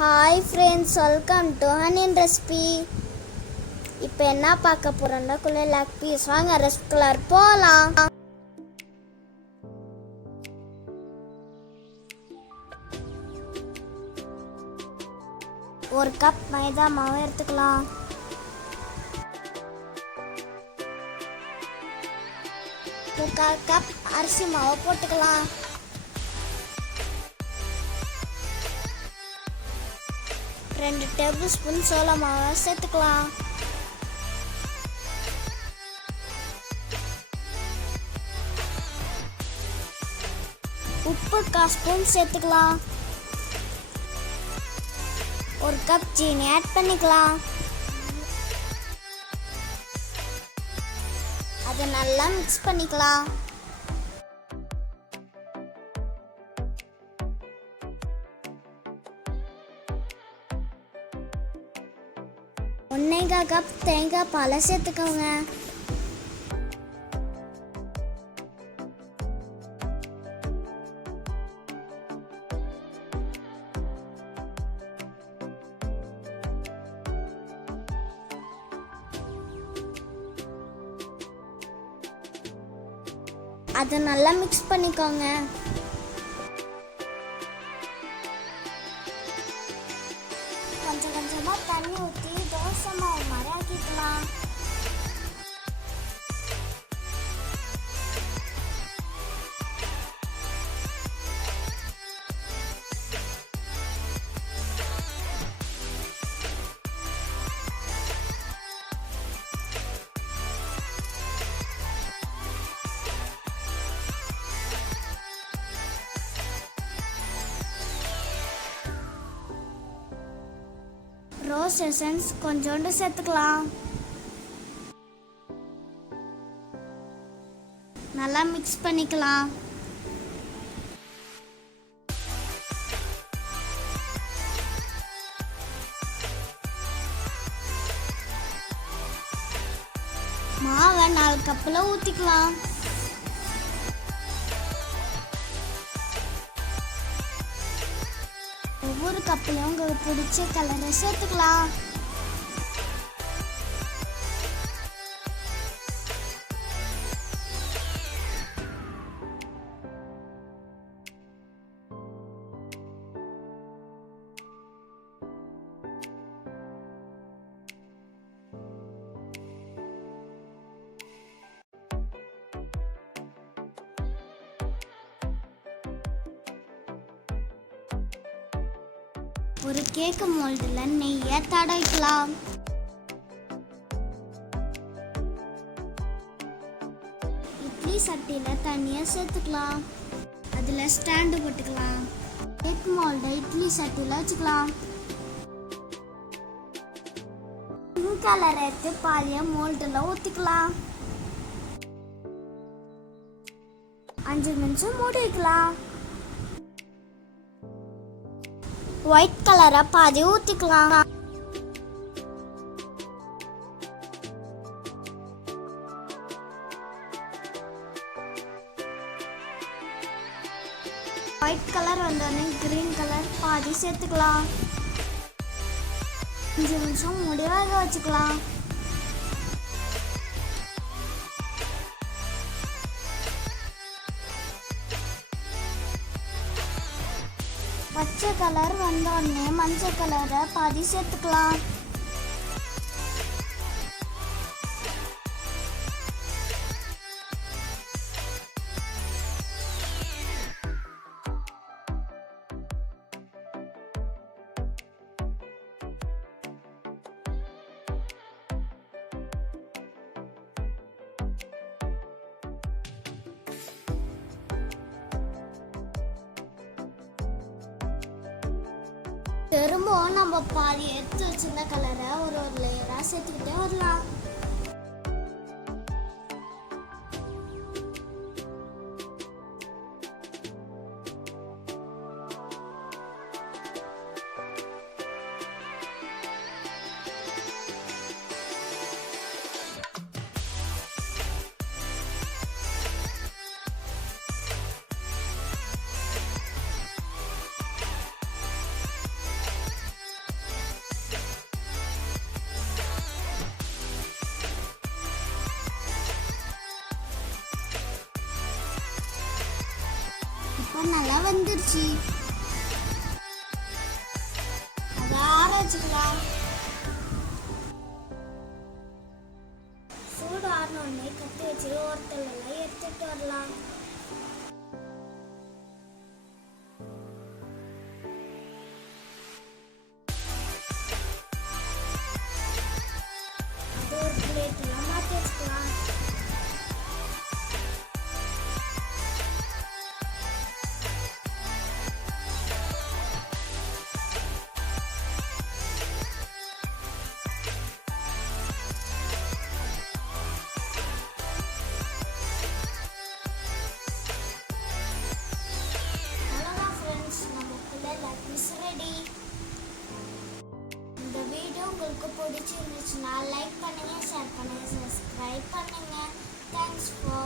Hi friends, welcome to Hanin recipe. இப்போ என்ன பார்க்க போகிறோம்னா குலே lapis. வாங்க ரெசிபிக்குள்ளார போகலாம். ஒரு கப் மைதா மாவு எடுத்துக்கலாம். முக்கால் கப் அரிசி மாவு போட்டுக்கலாம். ரெண்டு டேபிள் ஸ்பூன் சோள மாவை சேர்த்துக்கலாம். உப்பு 1/4 ஸ்பூன் சேர்த்துக்கலாம். ஒரு கப் சீனி ஆட் பண்ணிக்கலாம். அதை நல்லா மிக்ஸ் பண்ணிக்கலாம். ஒன்னேகால் கப் தேங்காய் பாலை சேர்த்துக்கோங்க. அதை நல்லா மிக்ஸ் பண்ணிக்கோங்க. கொஞ்சம் கொஞ்சமாக தண்ணி ஊற்றி தோசை மாவு மாதிரி ஆக்கிக்கலாம். ரோஸ் எசன்ஸ் கொஞ்சோண்டு சேர்த்துக்கலாம். நல்லா மிக்ஸ் பண்ணிக்கலாம். மாவை 4 கப்பில் ஊற்றிக்கலாம். ஒவ்வொரு கப்பிலையும் உங்களுக்கு பிடிச்ச கலரை சேர்த்துக்கலாம். ஒரு கேக் மோல்டில் நெய்யை தடவிக்கலாம். இட்லி சட்டியில் தண்ணியை சேர்த்துக்கலாம். அதில் ஸ்டாண்டு போட்டுக்கலாம். கேக் மோல்டை இட்லி சட்டியில் வச்சுக்கலாம். பிங்க் கலர் எடுத்து பாதியை மோல்டில் ஊற்றிக்கலாம். 5 நிமிஷம் மூடி வைக்கலாம். ஒயிட் கலரை பாதி ஊற்றிக்கலாம். ஒயிட் கலர் வந்தோடனே கிரீன் கலர் பாதி சேர்த்துக்கலாம். 5 நிமிஷம் மூடி வேக வச்சுக்கலாம். பச்சை கலர் வந்தோடனே மஞ்சள் கலரை பாதி சேர்த்துக்கலாம். திரும்பவும் நம்ம பாதி எடுத்து வச்சிருந்த கலரை ஒரு லேயராக சேர்த்துக்கிட்டே வரலாம். நல்லா வந்துருச்சு. அதை ஆற வச்சுக்கலாம். சூடு ஆறினோடனே கத்தி வச்சு ஓரத்தில் எல்லாம் எடுத்துட்டு வரலாம். அது ஒரு பிளேட்ல மாற்றி வச்சுக்கலாம். ரெடி. இந்த வீடியோ உங்களுக்கு பிடிச்சிருந்துச்சுன்னா லைக் பண்ணுங்க, ஷேர் பண்ணுங்க, சப்ஸ்கிரைப் பண்ணுங்க. Thanks for